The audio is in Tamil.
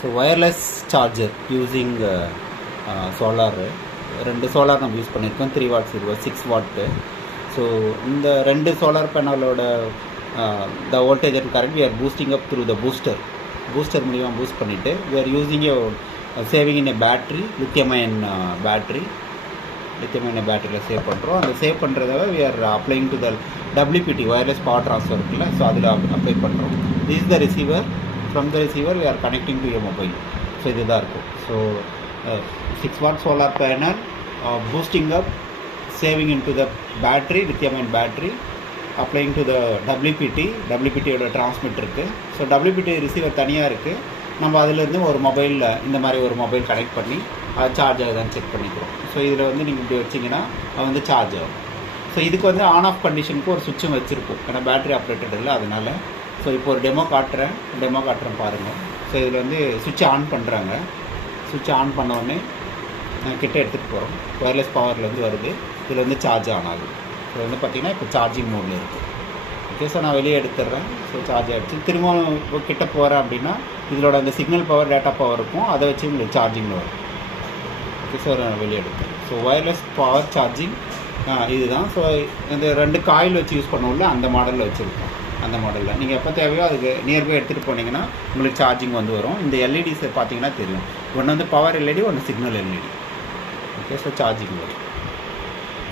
So wireless charger using solar. 2 solar நம்ம யூஸ் பண்ணியிருக்கோம். 3 வாட்ஸ் இது 6 வாட்டு. ஸோ இந்த 2 சோலார் பேனலோட the voltage and current we are boosting up through the booster மூலியமாக பூஸ்ட் பண்ணிவிட்டு we are using saving in a battery, lithium ion பேட்டரியில் சேவ் பண்ணுறோம். அந்த சேவ் பண்ணுறத we are applying to the WPT wireless power transfer இருக்குல்ல, ஸோ அதில் அப்ளை பண்ணுறோம். This is the receiver. From the receiver we are connecting to your mobile. So இதுதான் இருக்கும். So 6 watt solar panel boosting up, saving into the battery, lithium ion battery, applying to the WPT-யோட டிரான்ஸ்மிட்டர் இருக்குது. ஸோ WPT ரிசீவர் தனியாக இருக்குது. நம்ம அதிலேருந்து ஒரு மொபைலில் இந்த மாதிரி ஒரு மொபைல் கனெக்ட் பண்ணி அது சார்ஜ் ஆகுதான்னு செக் பண்ணிக்கிறோம். ஸோ இதில் வந்து நீங்கள் இப்படி வச்சிங்கன்னா அது வந்து சார்ஜ் ஆகும். ஸோ இதுக்கு வந்து ஆன் ஆஃப் கண்டிஷனுக்கு ஒரு சுவிட்சும் வச்சுருக்கும், ஏன்னா பேட்டரி ஆப்ரேட்டட் இல்லை அதனால். ஸோ இப்போ ஒரு டெமோ காட்டுறேன் பாருங்கள். ஸோ இதில் வந்து சுவிட்ச் ஆன் பண்ணுறாங்க. சுவிட்ச் ஆன் பண்ணோடனே கிட்ட எடுத்துகிட்டு போகிறோம். ஒயர்லெஸ் பவர்லேருந்து வருது. இதில் வந்து சார்ஜ் ஆன் ஆகுது. ஸோ வந்து பார்த்திங்கன்னா இப்போ சார்ஜிங் மோடில் இருக்குது. ஓகே, ஸோ நான் வெளியே எடுத்துடுறேன். ஸோ சார்ஜ் ஆகிடுச்சு. திரும்ப கிட்ட போகிறேன் அப்படின்னா இதோட அந்த சிக்னல் பவர், டேட்டா பவர் இருக்கும், அதை வச்சு உங்களுக்கு சார்ஜிங் வரும். ஓகே, ஸோ நான் வெளியே எடுத்தேன். ஸோ ஒயர்லெஸ் பவர் சார்ஜிங் இதுதான். ஸோ இந்த 2 காயில் வச்சு யூஸ் பண்ணுவோம்ல, அந்த மாடலில் வச்சுருக்கோம். அந்த மாடலில் நீங்கள் எப்போ தேவையோ அதுக்கு நியர்பை எடுத்துகிட்டு போனீங்கன்னா உங்களுக்கு சார்ஜிங் வந்து வரும். இந்த எல்இடிஸ் பார்த்தீங்கன்னா தெரியும். ஒன்று வந்து பவர் எல்இடி, ஒன்று signal LED. Okay, so charging வரும்.